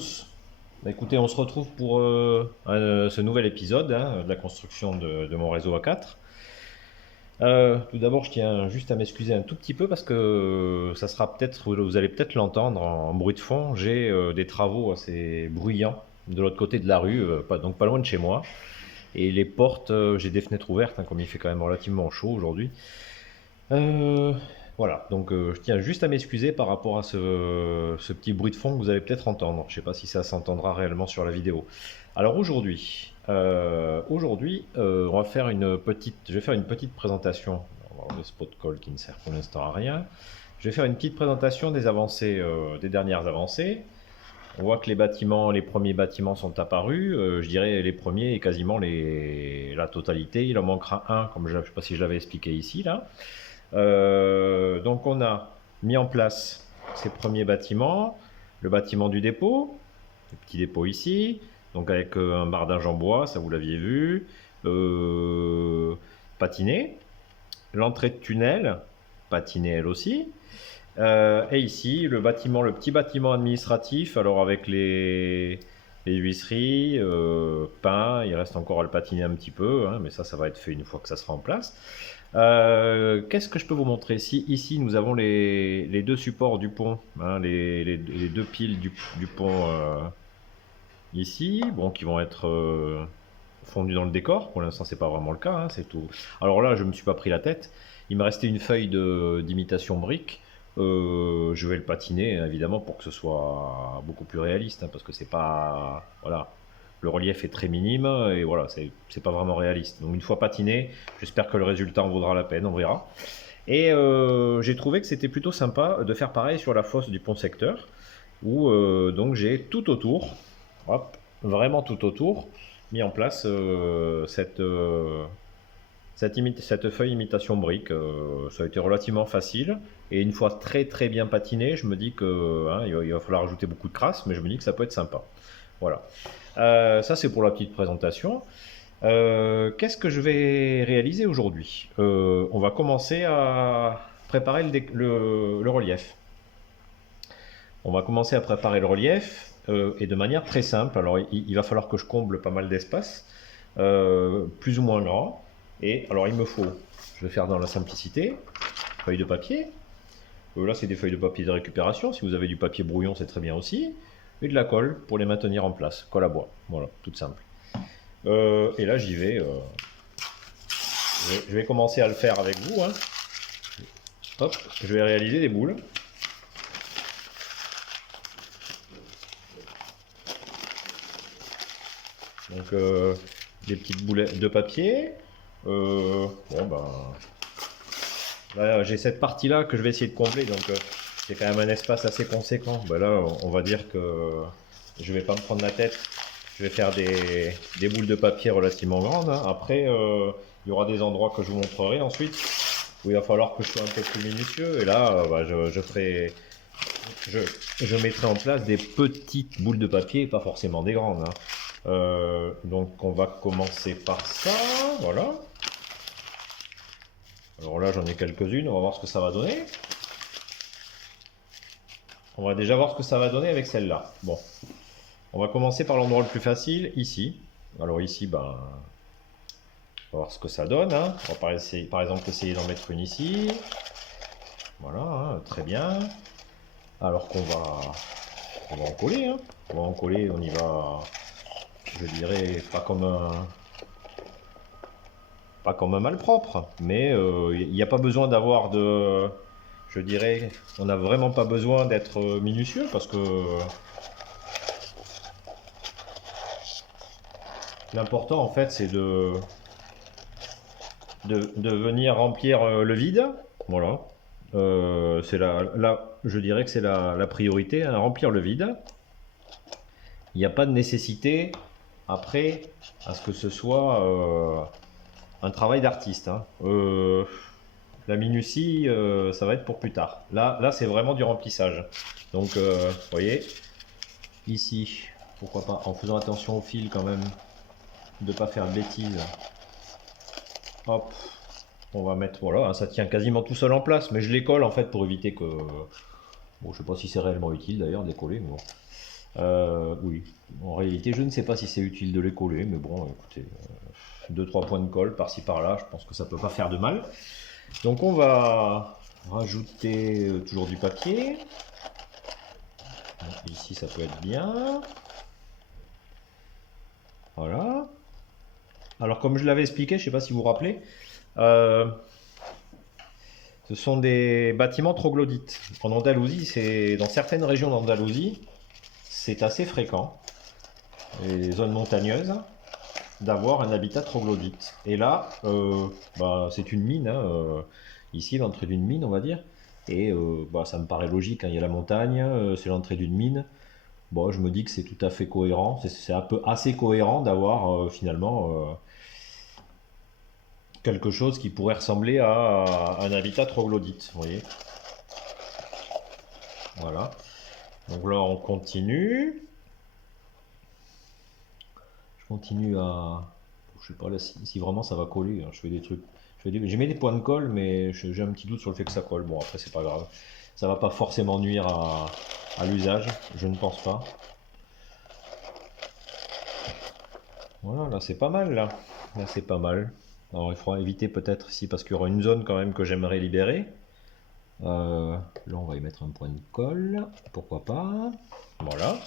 tous. Bah, écoutez, on se retrouve pour ce nouvel épisode de la construction de mon réseau A4. Tout d'abord, je tiens juste à m'excuser un tout petit peu parce que ça sera peut-être, vous allez peut-être l'entendre en bruit de fond. J'ai des travaux assez bruyants de l'autre côté de la rue, donc pas loin de chez moi. Et les portes, j'ai des fenêtres ouvertes, comme il fait quand même relativement chaud aujourd'hui. Euh, voilà, donc je tiens juste à m'excuser par rapport à ce petit bruit de fond que vous allez peut-être entendre. Je ne sais pas si ça s'entendra réellement sur la vidéo. Alors aujourd'hui, on va faire je vais faire une petite présentation. On va avoir le spot call qui ne sert pour l'instant à rien. Je vais faire une petite présentation des avancées, des dernières avancées. On voit que les premiers bâtiments sont apparus. Je dirais les premiers et quasiment la totalité. Il en manquera un, comme je ne sais pas si je l'avais expliqué ici là. Donc on a mis en place ces premiers bâtiments, le bâtiment du dépôt, le petit dépôt ici, donc avec un bardage en bois, ça vous l'aviez vu, patiné, l'entrée de tunnel, patinée elle aussi, et ici le petit bâtiment administratif, alors avec les huisseries, peint, il reste encore à le patiner un petit peu, mais ça va être fait une fois que ça sera en place. Qu'est-ce que je peux vous montrer ici, nous avons les deux supports du pont, les deux piles du pont ici, bon, qui vont être fondus dans le décor. Pour l'instant, c'est pas vraiment le cas, c'est tout. Alors là, je me suis pas pris la tête. Il me restait une feuille d'imitation brique. Je vais le patiner évidemment pour que ce soit beaucoup plus réaliste, parce que c'est pas, voilà, le relief est très minime et voilà, c'est pas vraiment réaliste. Donc une fois patiné, j'espère que le résultat en vaudra la peine, on verra. Et j'ai trouvé que c'était plutôt sympa de faire pareil sur la fosse du pont secteur, où donc j'ai tout autour, hop, vraiment tout autour, mis en place cette feuille imitation brique. Ça a été relativement facile. Et une fois très très bien patiné, je me dis que il va falloir ajouter beaucoup de crasse, mais je me dis que ça peut être sympa. Voilà. Ça c'est pour la petite présentation. Qu'est-ce que je vais réaliser aujourd'hui? On va commencer à préparer le relief. On va commencer à préparer le relief et de manière très simple. Alors il va falloir que je comble pas mal d'espace, plus ou moins grand. Et alors il me faut, je vais faire dans la simplicité, feuilles de papier. Là c'est des feuilles de papier de récupération. Si vous avez du papier brouillon, c'est très bien aussi. Et de la colle pour les maintenir en place, colle à bois. Voilà, toute simple. Et là j'y vais. Je vais commencer à le faire avec vous. Hop, je vais réaliser des boules. Donc des petites boulettes de papier. Bon ben, là j'ai cette partie là que je vais essayer de combler, donc c'est quand même un espace assez conséquent. Ben là on va dire que je vais pas me prendre la tête. Je vais faire des boules de papier relativement grandes. Après il y aura des endroits que je vous montrerai ensuite où il va falloir que je sois un peu plus minutieux. Et là je mettrai en place des petites boules de papier, pas forcément des grandes. Donc on va commencer par ça, voilà. Alors là j'en ai quelques-unes, on va voir ce que ça va donner. On va déjà voir ce que ça va donner avec celle-là. Bon, on va commencer par l'endroit le plus facile, ici. Alors ici, ben, on va voir ce que ça donne. On va par exemple essayer d'en mettre une ici. Voilà, très bien. Alors qu'on va en coller. On va en coller, on y va, je dirais, pas comme un malpropre, mais il n'y a pas besoin d'avoir je dirais, on n'a vraiment pas besoin d'être minutieux, parce que l'important en fait c'est de venir remplir le vide. Voilà. C'est je dirais que c'est la priorité, remplir le vide. Il n'y a pas de nécessité après à ce que ce soit un travail d'artiste. La minutie, ça va être pour plus tard. Là c'est vraiment du remplissage. Donc, vous voyez, ici, pourquoi pas, en faisant attention au fil quand même, de ne pas faire de bêtises. Hop, on va mettre, voilà, ça tient quasiment tout seul en place, mais je les colle en fait pour éviter que... Bon, je sais pas si c'est réellement utile d'ailleurs de les coller, mais bon. Oui, en réalité, je ne sais pas si c'est utile de les coller, mais bon, écoutez, 2-3 points de colle par-ci par-là, je pense que ça peut pas faire de mal. Donc on va rajouter toujours du papier. Donc, ici, ça peut être bien. Voilà. Alors comme je l'avais expliqué, je ne sais pas si vous vous rappelez, euh, ce sont des bâtiments troglodytes. En Andalousie, dans certaines régions d'Andalousie, c'est assez fréquent, les zones montagneuses, d'avoir un habitat troglodyte. Et là, c'est une mine, hein, ici l'entrée d'une mine, on va dire. Et ça me paraît logique, hein, il y a la montagne, c'est l'entrée d'une mine. Bon, je me dis que c'est tout à fait cohérent, c'est un peu assez cohérent d'avoir finalement quelque chose qui pourrait ressembler à un habitat troglodyte, vous voyez. Voilà. Donc là, on continue. Je continue à... Je sais pas là, si vraiment ça va coller, hein. Je fais des trucs... J'ai mis des points de colle, mais j'ai un petit doute sur le fait que ça colle. Bon, après, c'est pas grave. Ça va pas forcément nuire à l'usage, je ne pense pas. Voilà, là, c'est pas mal, là. Là, c'est pas mal. Alors, il faudra éviter peut-être ici, parce qu'il y aura une zone quand même que j'aimerais libérer. Là, on va y mettre un point de colle, pourquoi pas. Voilà.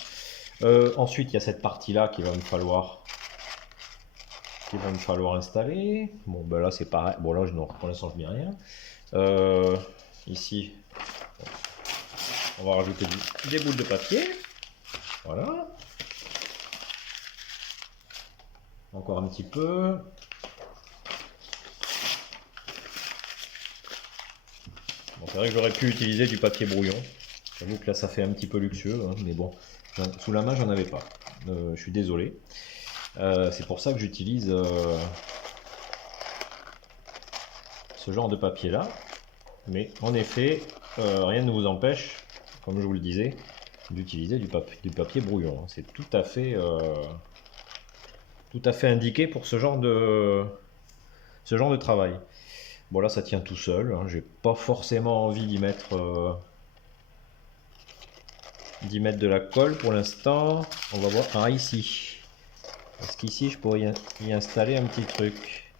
Ensuite, il y a cette partie-là qu'il va me falloir installer. Bon, ben là, c'est pareil. Bon, là, non, pour l'instant, je mets rien. Ici, on va rajouter des boules de papier. Voilà. Encore un petit peu. Bon, c'est vrai que j'aurais pu utiliser du papier brouillon. J'avoue que là, ça fait un petit peu luxueux, hein, mais bon, sous la main, j'en avais pas. Je suis désolé. C'est pour ça que j'utilise ce genre de papier là. Mais en effet, rien ne vous empêche, comme je vous le disais, d'utiliser du papier brouillon, hein. C'est tout à fait indiqué pour ce genre de travail. Bon là, ça tient tout seul, hein. J'ai pas forcément envie d'y mettre de la colle pour l'instant. On va voir. Ah, ici. Est-ce qu'ici je pourrais y installer un petit truc?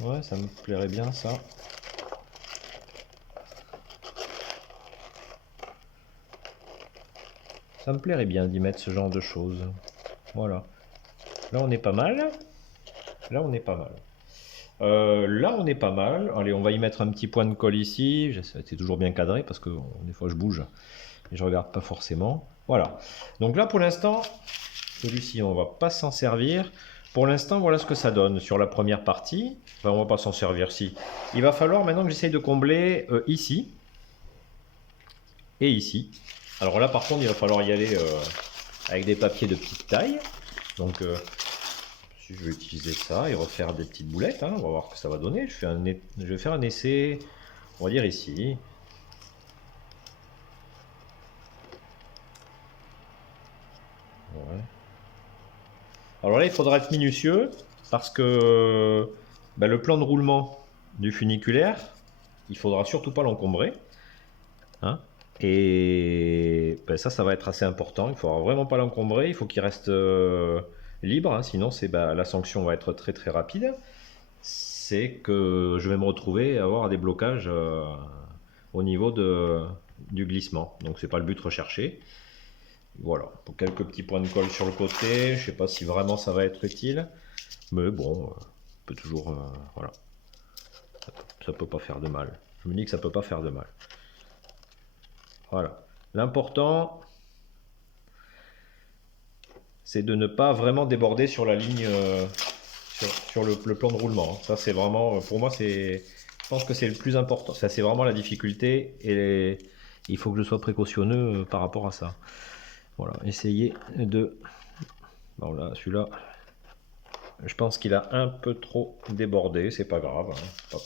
Ouais, ça me plairait bien ça. Ça me plairait bien d'y mettre ce genre de choses. Voilà. Là on est pas mal. Là on est pas mal. Là on est pas mal. Allez, on va y mettre un petit point de colle ici. C'est toujours bien cadré parce que des fois je bouge et je regarde pas forcément. Voilà. Donc là pour l'instant, celui-ci on va pas s'en servir. Pour l'instant, voilà ce que ça donne sur la première partie. Enfin, on va pas s'en servir si. Il va falloir maintenant que j'essaye de combler ici et ici. Alors là, par contre, il va falloir y aller avec des papiers de petite taille. Donc, si je vais utiliser ça et refaire des petites boulettes, hein, on va voir ce que ça va donner. Je vais faire un essai, on va dire ici. Ouais. Alors là, il faudra être minutieux parce que le plan de roulement du funiculaire, il faudra surtout pas l'encombrer, hein. Et ça va être assez important. Il ne faudra vraiment pas l'encombrer. Il faut qu'il reste libre, hein, sinon la sanction va être très très rapide. C'est que je vais me retrouver à avoir des blocages au niveau du glissement. Donc c'est pas le but recherché. Voilà, pour quelques petits points de colle sur le côté. Je sais pas si vraiment ça va être utile, mais bon, on peut toujours, voilà, ça peut pas faire de mal. Je me dis que ça peut pas faire de mal. Voilà. L'important, c'est de ne pas vraiment déborder sur la ligne, sur le plan de roulement. Ça, c'est vraiment, pour moi, je pense que c'est le plus important. Ça, c'est vraiment la difficulté et il faut que je sois précautionneux par rapport à ça. Voilà, essayez de... Bon là, celui-là, je pense qu'il a un peu trop débordé. C'est pas grave, hein.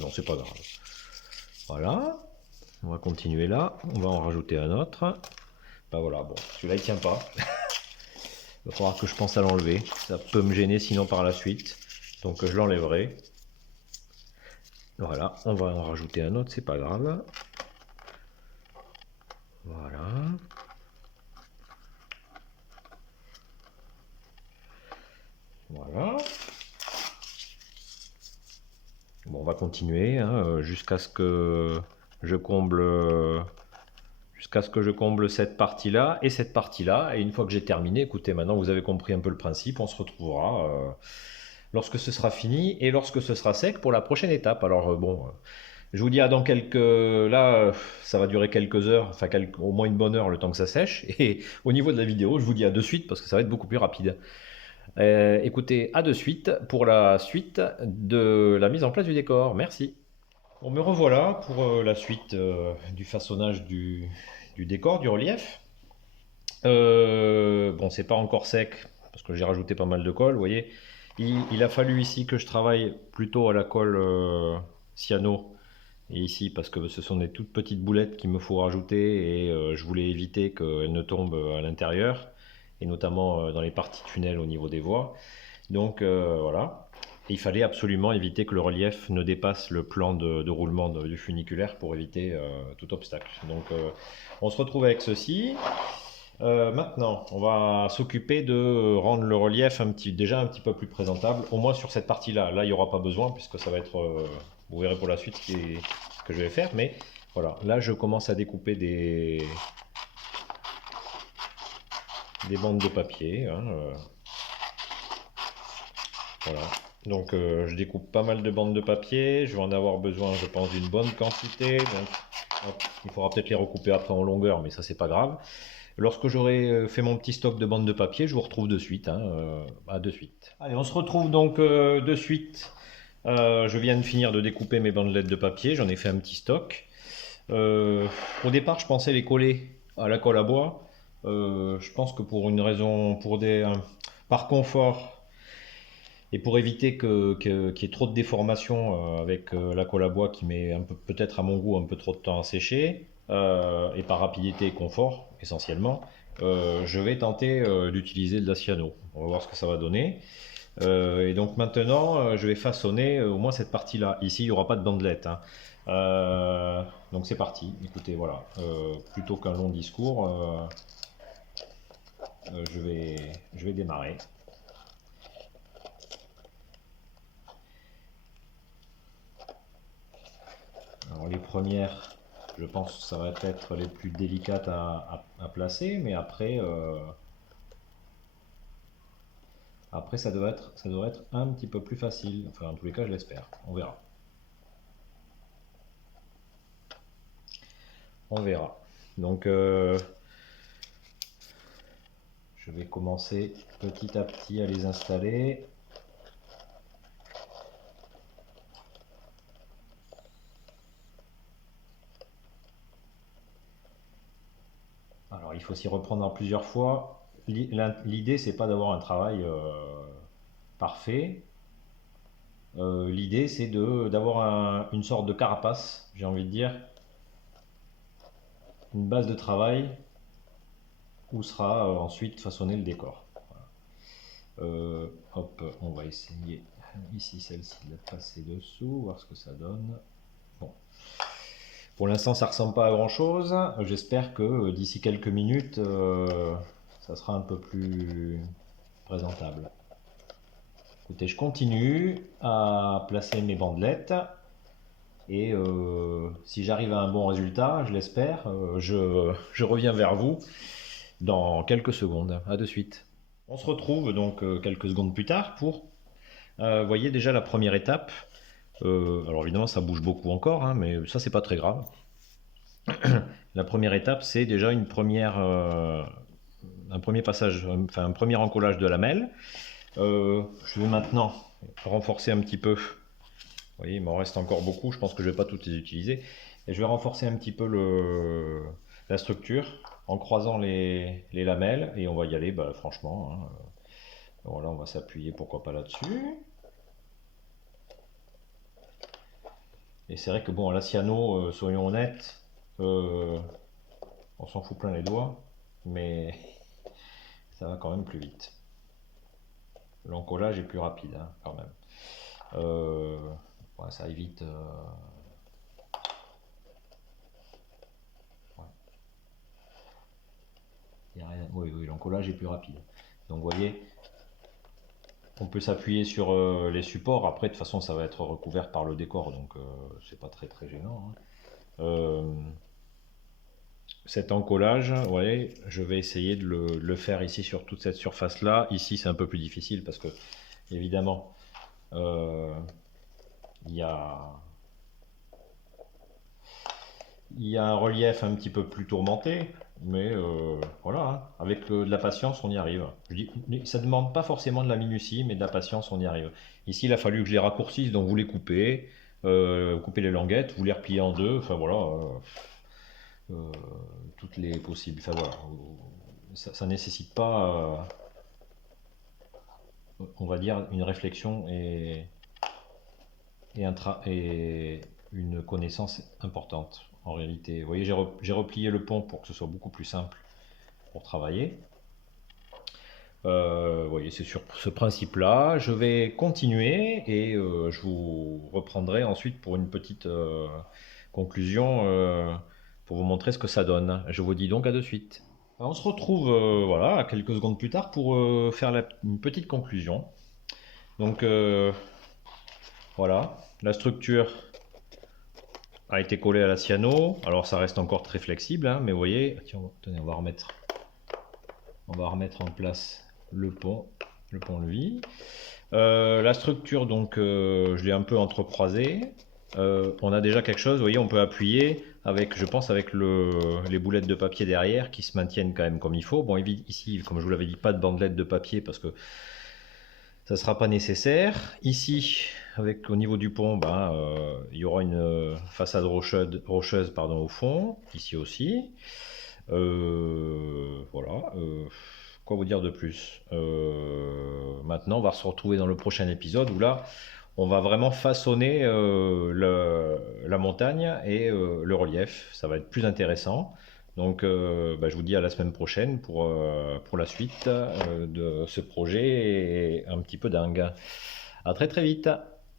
Non, c'est pas grave. Voilà. On va continuer là. On va en rajouter un autre. Voilà, bon, celui-là il tient pas. Il va falloir que je pense à l'enlever. Ça peut me gêner sinon par la suite. Donc je l'enlèverai. Voilà, on va en rajouter un autre, c'est pas grave. Voilà. va continuer hein, jusqu'à ce que je comble cette partie-là et cette partie-là. Et une fois que j'ai terminé, écoutez, maintenant vous avez compris un peu le principe, on se retrouvera lorsque ce sera fini et lorsque ce sera sec pour la prochaine étape. Alors je vous dis à dans quelques... Là, ça va durer quelques heures, enfin au moins une bonne heure le temps que ça sèche. Et au niveau de la vidéo, je vous dis à de suite parce que ça va être beaucoup plus rapide. Écoutez, à de suite pour la suite de la mise en place du décor. Merci. Bon, me revoilà pour la suite du façonnage du décor, du relief. Bon, c'est pas encore sec parce que j'ai rajouté pas mal de colle, vous voyez. Il a fallu ici que je travaille plutôt à la colle cyano. Et ici, parce que ce sont des toutes petites boulettes qu'il me faut rajouter et je voulais éviter qu'elles ne tombent à l'intérieur et notamment dans les parties tunnels au niveau des voies. Donc voilà. Et il fallait absolument éviter que le relief ne dépasse le plan de roulement du funiculaire pour éviter tout obstacle. Donc on se retrouve avec ceci. Maintenant, on va s'occuper de rendre le relief déjà un petit peu plus présentable, au moins sur cette partie-là. Là, il n'y aura pas besoin puisque ça va être, vous verrez pour la suite ce que je vais faire. Mais voilà, là, je commence à découper des bandes de papier. Hein, voilà. Donc, je découpe pas mal de bandes de papier. Je vais en avoir besoin, je pense, d'une bonne quantité. Donc, hop, il faudra peut-être les recouper après en longueur, mais ça, c'est pas grave. Lorsque j'aurai fait mon petit stock de bandes de papier, je vous retrouve de suite. Hein, à de suite. Allez, on se retrouve donc de suite. Je viens de finir de découper mes bandelettes de papier. J'en ai fait un petit stock. Au départ, je pensais les coller à la colle à bois. Je pense que pour une raison, par confort et pour éviter qu'il y ait trop de déformation avec la colle à bois qui met peut-être à mon goût un peu trop de temps à sécher, et par rapidité et confort essentiellement, je vais tenter d'utiliser de la cyano. On va voir ce que ça va donner. Et donc maintenant, je vais façonner au moins cette partie-là. Ici, il n'y aura pas de bandelette. Hein. Donc c'est parti. Écoutez, voilà. Plutôt qu'un long discours, je vais démarrer. Alors les premières, je pense que ça va être les plus délicates à placer, mais après, après ça devrait être un petit peu plus facile. Enfin, en tous les cas, je l'espère. On verra. On verra. Donc, je vais commencer petit à petit à les installer. Alors, il faut s'y reprendre en plusieurs fois. L'idée, c'est pas d'avoir un travail parfait. L'idée, c'est d'avoir une sorte de carapace, j'ai envie de dire, une base de travail où sera ensuite façonné le décor. Voilà. Hop, on va essayer ici celle-ci de la passer dessous, voir ce que ça donne. Bon. Pour l'instant, ça ressemble pas à grand chose. J'espère que d'ici quelques minutes, ça sera un peu plus présentable. Écoutez, je continue à placer mes bandelettes et si j'arrive à un bon résultat, je l'espère, je reviens vers vous dans quelques secondes. À de suite. On se retrouve donc quelques secondes plus tard pour, voyez déjà la première étape. Alors évidemment, ça bouge beaucoup encore, hein, mais ça c'est pas très grave. La première étape, c'est déjà un premier passage, enfin un premier encollage de lamelles. Je vais maintenant renforcer un petit peu. Vous voyez, il m'en reste encore beaucoup. Je pense que je ne vais pas toutes les utiliser. Et je vais renforcer un petit peu la structure en croisant les lamelles. Et on va y aller, bah, franchement. Hein. Voilà, on va s'appuyer, pourquoi pas là-dessus. Et c'est vrai que bon, la cyano, soyons honnêtes, on s'en fout plein les doigts, mais ça va quand même plus vite. L'encollage est plus rapide, hein, quand même. Ouais, ça évite. Ouais. Y a rien... Oui, l'encollage est plus rapide. Donc, vous voyez, On peut s'appuyer sur les supports. Après, de toute façon, ça va être recouvert par le décor, donc c'est pas très très gênant, hein. Euh, Cet encollage, ouais, je vais essayer de le faire ici sur toute cette surface-là. Ici, c'est un peu plus difficile parce que, évidemment, euh, il y a, il y a un relief un petit peu plus tourmenté, mais voilà, hein, avec de la patience, on y arrive. Ça ne demande pas forcément de la minutie, mais de la patience, on y arrive. Ici, il a fallu que je les raccourcisse, donc vous les coupez, vous coupez les languettes, vous les repliez en deux, enfin voilà, euh, toutes les possibles. Enfin voilà, ça nécessite pas, on va dire, une réflexion et une connaissance importante en réalité. Vous voyez, j'ai replié le pont pour que ce soit beaucoup plus simple pour travailler. Vous voyez, c'est sur ce principe-là. Je vais continuer et je vous reprendrai ensuite pour une petite conclusion pour vous montrer ce que ça donne. Je vous dis donc à de suite. On se retrouve voilà, quelques secondes plus tard pour faire une petite conclusion. Donc voilà, la structure a été collée à la cyano. Alors ça reste encore très flexible, hein, mais vous voyez, tiens, tenez, on va remettre en place le pont-levis. La structure, donc, je l'ai un peu entrecroisée. On a déjà quelque chose, vous voyez, on peut appuyer avec, je pense, avec les boulettes de papier derrière qui se maintiennent quand même comme il faut. Bon, ici, comme je vous l'avais dit, pas de bandelettes de papier parce que ça ne sera pas nécessaire. Ici, au niveau du pont, ben, il y aura une façade rocheuse pardon, au fond, ici aussi. Voilà. Quoi vous dire de plus? Maintenant, on va se retrouver dans le prochain épisode où là, on va vraiment façonner la montagne et le relief. Ça va être plus intéressant. Donc, bah, je vous dis à la semaine prochaine pour la suite de ce projet un petit peu dingue. À très très vite.